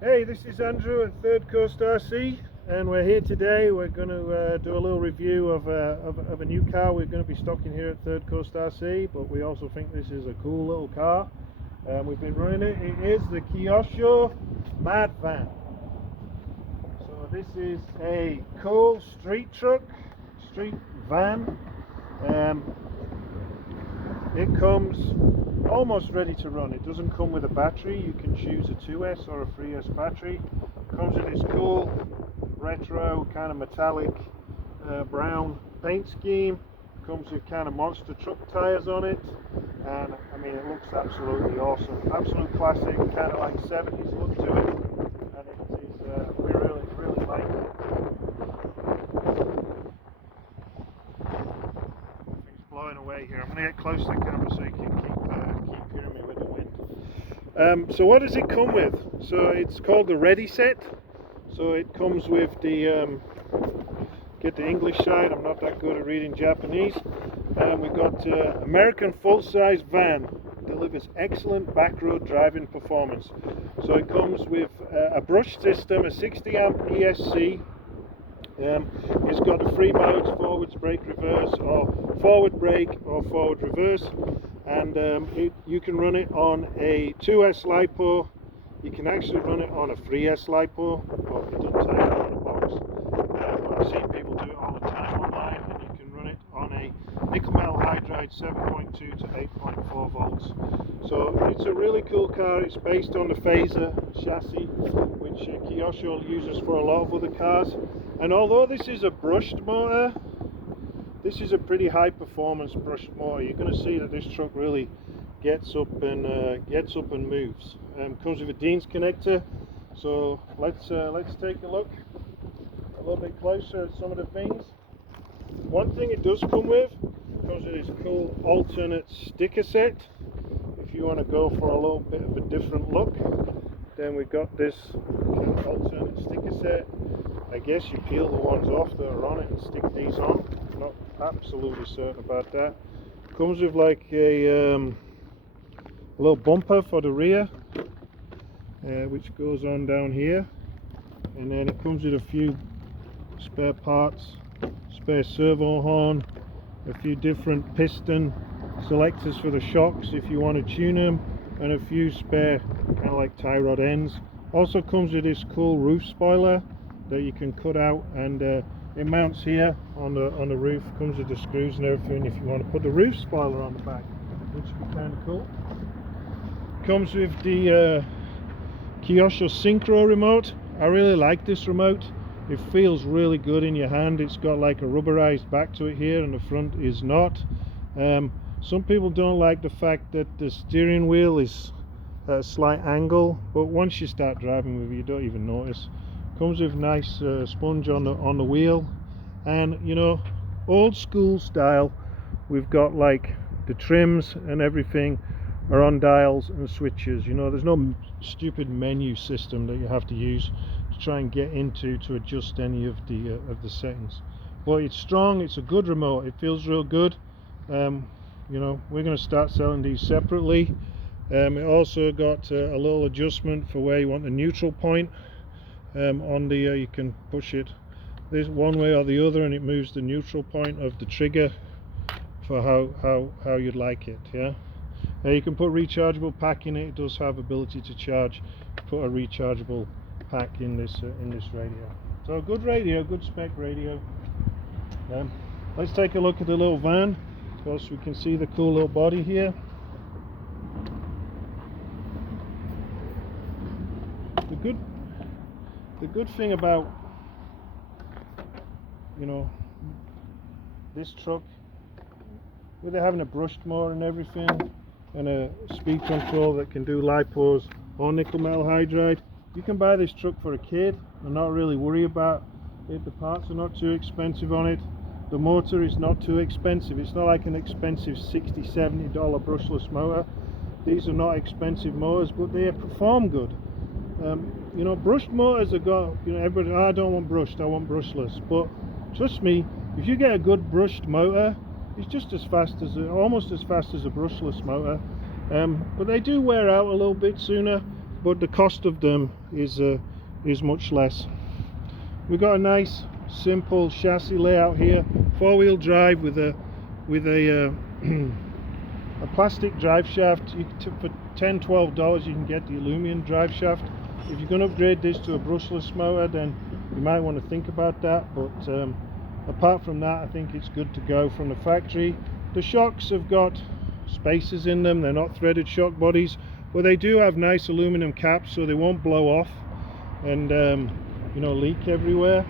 Hey, this is Andrew at ThirdCoastRC, and we're here today. We're going to do a little review of a new car we're going to be stocking here at ThirdCoastRC, but we also think this is a cool little car. We've been running it. It is the Kyosho Mad van. So this is a cool street van. It comes almost ready to run. It doesn't come with a battery. You can choose a 2S or a 3S battery. It comes with this cool retro kind of metallic brown paint scheme. It comes with kind of monster truck tires on it, and I mean it looks absolutely awesome. Absolute classic, kind of like 70s look to it, and it is we really like it. Blowing away here. I'm going to get close to the camera so you can keep hearing me with the wind. So what does it come with? So it's called the Ready Set. So it comes with the get the English side. I'm not that good at reading Japanese. We've got American full-size van, delivers excellent backroad driving performance. So it comes with a brush system, a 60 amp ESC. It's got the 3 modes: forwards, brake, reverse, or forward brake or forward reverse, and you can run it on a 2S LiPo. You can actually run it on a 3S LiPo, but it doesn't take it on a box. I've seen people do it all the time online, and you can run it on a nickel metal hydride 7.2 to 8.4 volts. So it's a really cool car. It's based on the Phaser chassis, which Kyosho uses for a lot of other cars. And although this is a brushed motor, this is a pretty high performance brushed motor. You're going to see that this truck really gets up and moves. Comes with a Dean's connector. So let's take a look a little bit closer at some of the things. One thing it does come with this cool alternate sticker set. If you want to go for a little bit of a different look, then we've got this kind of alternate sticker set. I guess you peel the ones off that are on it and stick these on. Not absolutely certain about that. Comes with like a little bumper for the rear, which goes on down here, and then it comes with a few spare parts, spare servo horn, a few different piston selectors for the shocks if you want to tune them, and a few spare kind of like tie rod ends. Also comes with this cool roof spoiler that you can cut out, and it mounts here on the roof. Comes with the screws and everything if you want to put the roof spoiler on the back, which would be kind of cool. Comes with the Kyosho Synchro remote. I really like this remote. It feels really good in your hand. It's got like a rubberized back to it here, and the front is not. Some people don't like the fact that the steering wheel is at a slight angle, but once you start driving with it, you don't even notice. Comes with nice sponge on the wheel, and you know, old school style. We've got like the trims and everything are on dials and switches. You know, there's no stupid menu system that you have to use to try and get into to adjust any of the settings. But it's strong. It's a good remote. It feels real good. You know, we're going to start selling these separately. It also got a little adjustment for where you want the neutral point. On the you can push it this one way or the other, and it moves the neutral point of the trigger for how you'd like it. Yeah. You can put rechargeable pack in it. It does have ability to charge. Put a rechargeable pack in this radio. So good radio, good spec radio. Let's take a look at the little van. Of course, we can see the cool little body here. The good thing about, you know, this truck, with it having a brushed motor and everything, and a speed control that can do LiPos or nickel metal hydride, you can buy this truck for a kid and not really worry about it. The parts are not too expensive on it. The motor is not too expensive. It's not like an expensive $60–70 brushless motor. These are not expensive motors, but they perform good. You know, brushed motors have got, you know, everybody, I don't want brushed, I want brushless. But trust me, if you get a good brushed motor, it's just as fast as, almost as fast as a brushless motor. But they do wear out a little bit sooner. but the cost of them is much less. We've got a nice simple chassis layout here, 4-wheel drive with a a plastic drive shaft. For $10–12 you can get the aluminum drive shaft. If you're going to upgrade this to a brushless motor, then you might want to think about that, but apart from that, I think it's good to go from the factory. The shocks have got spacers in them, they're not threaded shock bodies, but they do have nice aluminum caps so they won't blow off and you know, leak everywhere.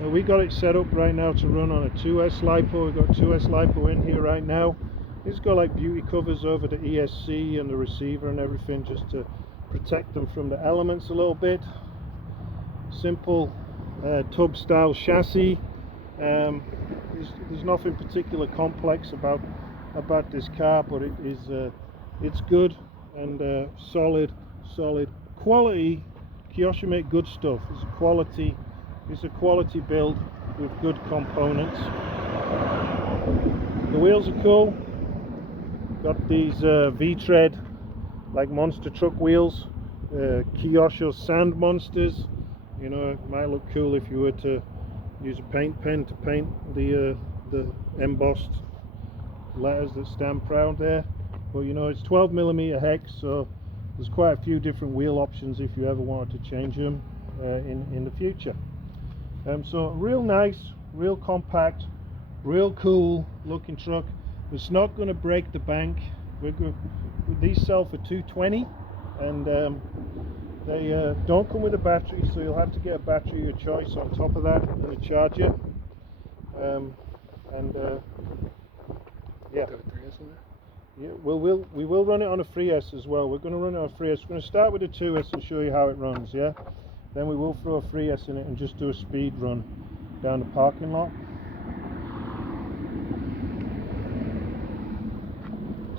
We got it set up right now to run on a 2S LiPo. We've got 2S LiPo in here right now. It's got like beauty covers over the ESC and the receiver and everything, just to protect them from the elements a little bit. Simple tub style chassis. There's nothing particular complex about this car, but it's good and solid quality. Kyosho make good stuff. It's a quality build with good components. The wheels are cool. Got these V-tread like monster truck wheels, Kyosho sand monsters. You know, it might look cool if you were to use a paint pen to paint the embossed letters that stand proud there. But you know, it's 12mm hex, so there's quite a few different wheel options if you ever wanted to change them in the future. So real nice, real compact, real cool looking truck. It's not going to break the bank. These sell for $220, and they don't come with a battery, so you'll have to get a battery of your choice on top of that and a charger. Yeah. Yeah, we will run it on a 3S as well. We're going to run it on a 3S. We're going to start with a 2S and show you how it runs, yeah? Then we will throw a 3S in it and just do a speed run down the parking lot.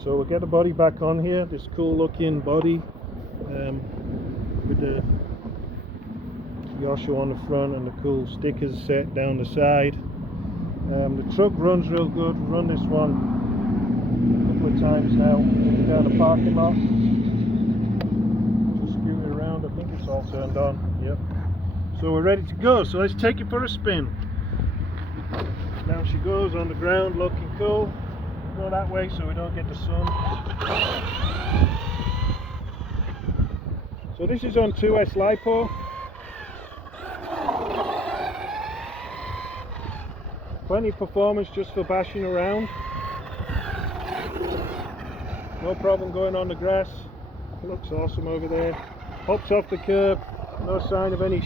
So we'll get the body back on here, this cool looking body with the Kyosho on the front and the cool stickers set down the side. The truck runs real good. We've run this one of times now, down the parking lot. Just scoot it around. I think it's all turned on. Yep. So we're ready to go. So let's take it for a spin. Now she goes on the ground, looking cool. Go that way so we don't get the sun. So this is on 2S LiPo. Plenty of performance just for bashing around. No problem going on the grass. It looks awesome over there. Hops off the curb. No sign of any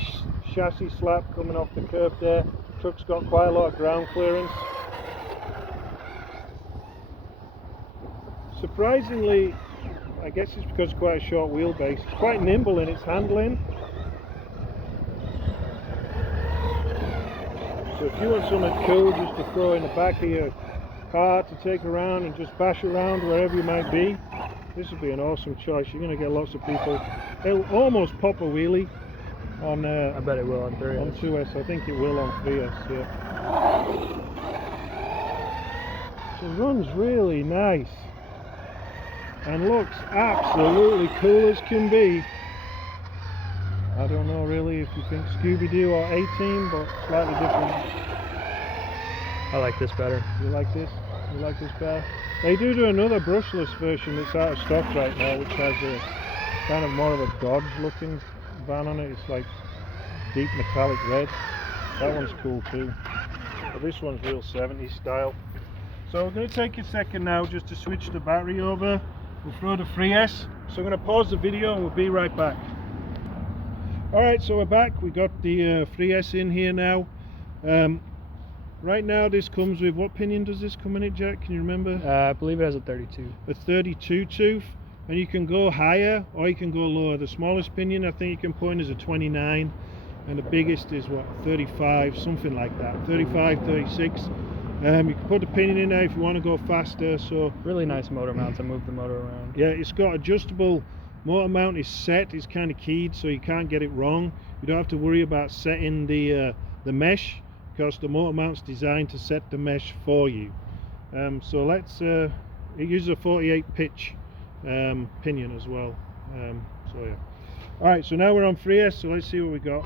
chassis slap coming off the curb there. Truck's got quite a lot of ground clearance. Surprisingly, I guess it's because it's quite a short wheelbase. It's quite nimble in its handling. So if you want something cool just to throw in the back of your car to take around and just bash around wherever you might be, this would be an awesome choice. You're going to get lots of people. It'll almost pop a wheelie on I bet it will on 3S. On 2S, I think it will on 3S, yeah. So it runs really nice and looks absolutely cool as can be. I don't know really if you think Scooby-Doo or 18, but slightly different. I like this better. You like this? You like this better? They do another brushless version that's out of stock right now, which has a kind of more of a Dodge looking van on it. It's like deep metallic red. That one's cool too. But this one's real 70s style. So we're going to take a second now just to switch the battery over. We'll throw the 3S. So I'm going to pause the video and we'll be right back. Alright, so we're back. We got the 3S in here now. Right now this comes with, what pinion does this come in it, Jack? Can you remember? I believe it has a 32. A 32 tooth, and you can go higher or you can go lower. The smallest pinion I think you can put in is a 29, and the biggest is what, 35, something like that, 35, 36. You can put the pinion in there if you want to go faster. So really nice motor mount to move the motor around. Yeah, it's got adjustable motor mount. Is set, is kind of keyed, so you can't get it wrong. You don't have to worry about setting the mesh, because the motor mount's designed to set the mesh for you. So let's it uses a 48 pitch pinion as well, So yeah. Alright, so now we're on 3S, so let's see what we got.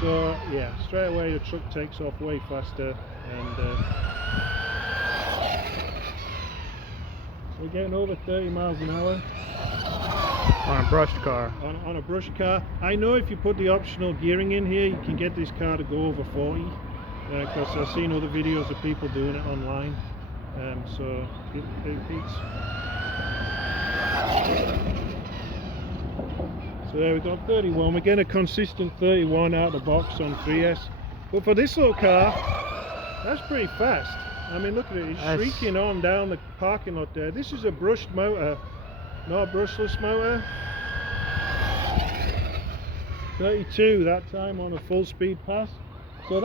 So yeah, straight away the truck takes off way faster, and we're getting over 30 miles an hour. On a brushed car. On a brush car. I know if you put the optional gearing in here, you can get this car to go over 40, because I've seen other videos of people doing it online. So it's... So there we got 31. We're getting a consistent 31 out of the box on 3S. But for this little car, that's pretty fast. I mean, look at it, it's shrieking on down the parking lot there. This is a brushed motor, not a brushless motor. 32 that time on a full speed pass. So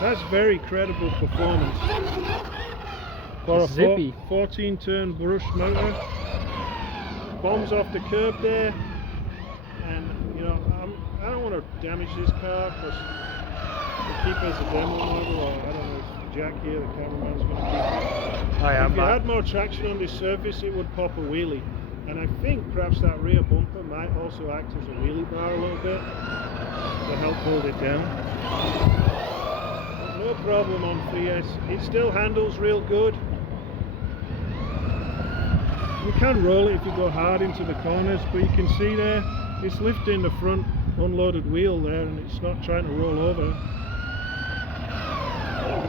that's very credible performance. For a zippy 14 turn brushed motor. Bombs off the curb there, and you know, I don't want to damage this car because we keep it as a demo model, or I don't know if Jack here, the cameraman's going to keep it. If you had more traction on this surface, it would pop a wheelie, and I think perhaps that rear bumper might also act as a wheelie bar a little bit to help hold it down. But no problem on 3S, it still handles real good. You can roll it if you go hard into the corners, but you can see there, it's lifting the front unloaded wheel there, and it's not trying to roll over.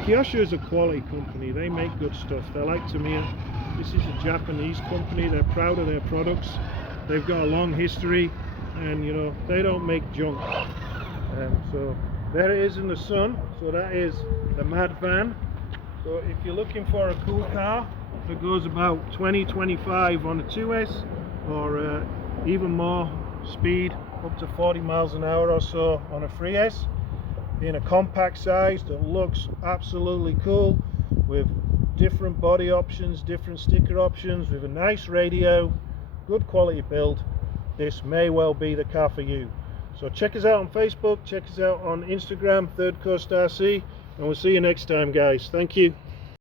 Kyosho is a quality company, they make good stuff. They're like Tamiya. This is a Japanese company, they're proud of their products. They've got a long history, and you know, they don't make junk. So there it is in the sun. So that is the Mad van. So if you're looking for a cool car that goes about 20-25 on a 2S, or even more speed, up to 40 miles an hour or so on a 3S, in a compact size that looks absolutely cool, with different body options, different sticker options, with a nice radio, good quality build, this may well be the car for you. So check us out on Facebook, check us out on Instagram, ThirdCoastRC, and we'll see you next time, guys. Thank you.